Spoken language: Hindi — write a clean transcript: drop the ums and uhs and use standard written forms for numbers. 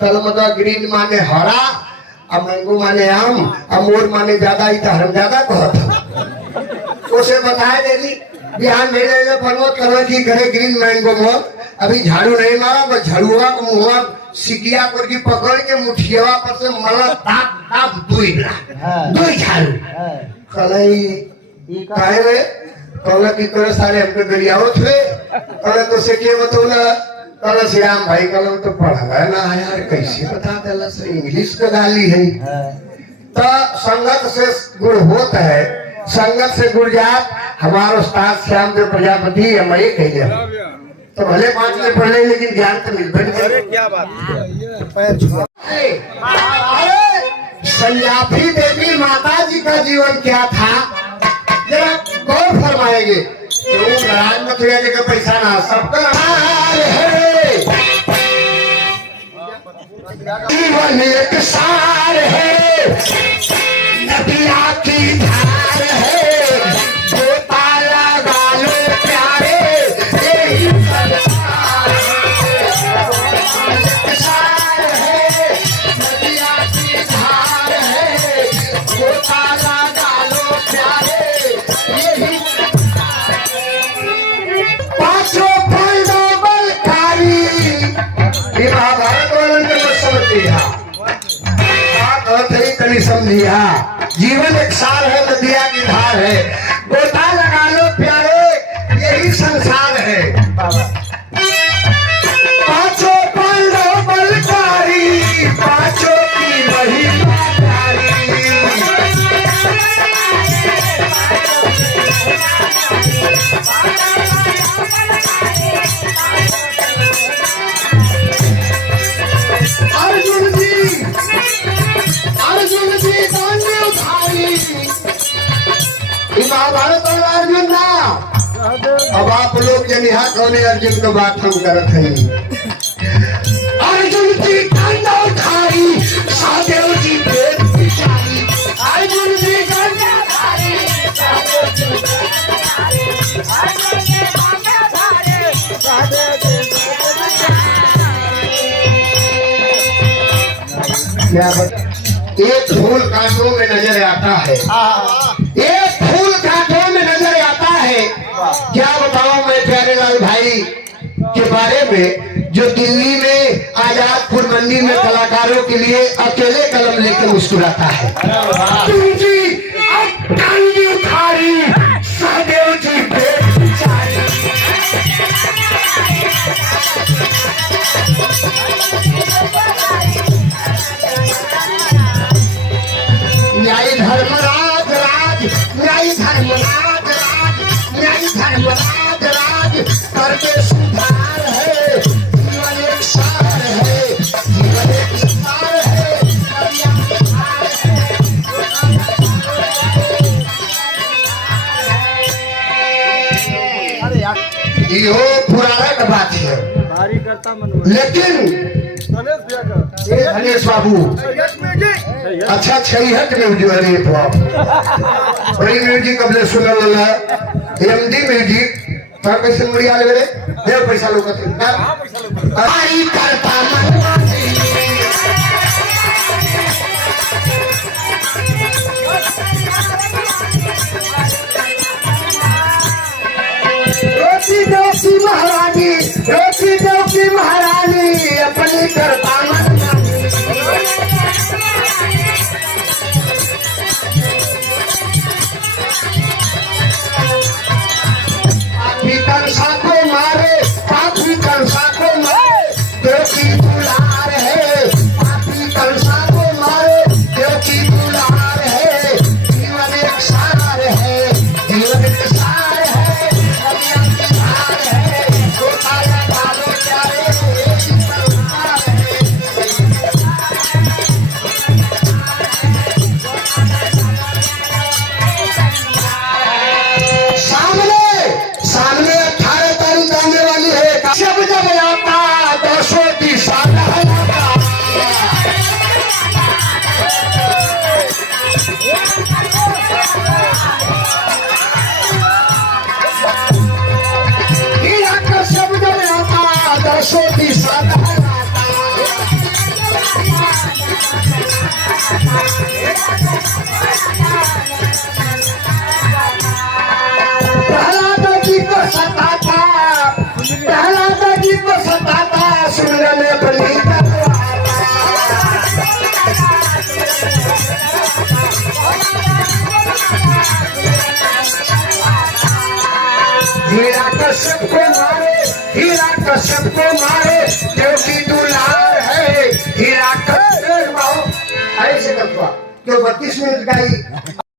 कल मतलब ग्रीन माने हरा, अब मैंगो माने आम, अब मोर माने ज्यादा ही तो हम ज्यादा कहत उसे बताए देगी बिहान मेरे पर्वत करवा की घरे ग्रीन मैंगो मोर अभी झाड़ू नहीं मारा, बस झाड़ुआ को मुँह सिकिया करके पकड़ के मुठियावा पर से मला ताप ताप दुई झाड़ू कल काहे रे कल की करे सारे हमको गरियावत हुए कल तो से के बतौला कल श्याम भाई कल तो पढ़ा ना यार कैसे बता देला से इंग्लिश का गाली है तो संगत से गुण होता है, संगत से गुण जात। हमारे उस्ताद श्याम देव प्रजापति हम ये कह तो भले 5 में पढ़ ले लेकिन ज्ञान तो मिलता नहीं। क्या बात सयाफी देवी माता जी का जीवन क्या था जरा गौर फरमाएंगे। तो नारायण मथुरा जी का पैसा ना सबका है, जीवन एक सार है, नदिया की धार है, गोता लगा लो प्यारे यही संसार है, नदिया की धार है, गोता लगा लो प्यारे यही पांचों फंडो बलकारी महाभारत वालन के कभी समझिया जीवन एक सार है, नदिया की धार है, गोता लगा लो प्यारे यही संसार है। पांचों पांडव बलकारी, पांचों की महिमा प्यारी, अर्जुन जी दांडी उठाई महाभारत और अर्जुन ना। अब आप लोग जनिहा कौने अर्जुन को बात हम करत हैं। अर्जुन जी दांडा उठाई सहदेव जी पेट पिचाई, अर्जुन जी दांडा उठाई सहदेव जी पेट पिचाई, अर्जुन जी दांडा उठाई सहदेव जी पेट पिचाई। क्या बता एक फूल कांटों में नजर आता है, एक फूल कांटों में नजर आता है। क्या बताऊं मैं प्यारे लाल भाई के बारे में जो दिल्ली में आजादपुर मंदिर में कलाकारों के लिए अकेले कलम लेकर मुस्कुराता है। सहदेव जी पेट पिचाई, न्याय धर्मराज राज, न्याय धर्मराज राज, न्याय धर्मराज राज करके सुधार है, जीवन एक सार है, जीवन एक सार है, यो पुराना का बात है लेकिन गणेश बाबू अच्छा 66 म्यूजिक अरे बाप बड़ी म्यूजिक कबले सुनल वाला एमडी म्यूजिक का कैसे मुड़ी आ गए दे पैसा लोग आई करता रोटी देवकी महारानी, रोटी देवकी महारानी अपनी करता पापी कंसा को मारे, पापी कंसा को मारे देवकी दुलार है, पापी कंसा को मारे देवकी दुलार है, जीवन एक सार है, जीवन एक सार है, नदिया की धार है, गोता लगा लो प्यारे यही संसार है। सामने 18 तारीख आने वाली है, जब जब आता 200 दिशा हीरा तो सबको मारे क्योंकि दुलार है हीरा का ऐसे कथुआ जो 32 मिनट का ही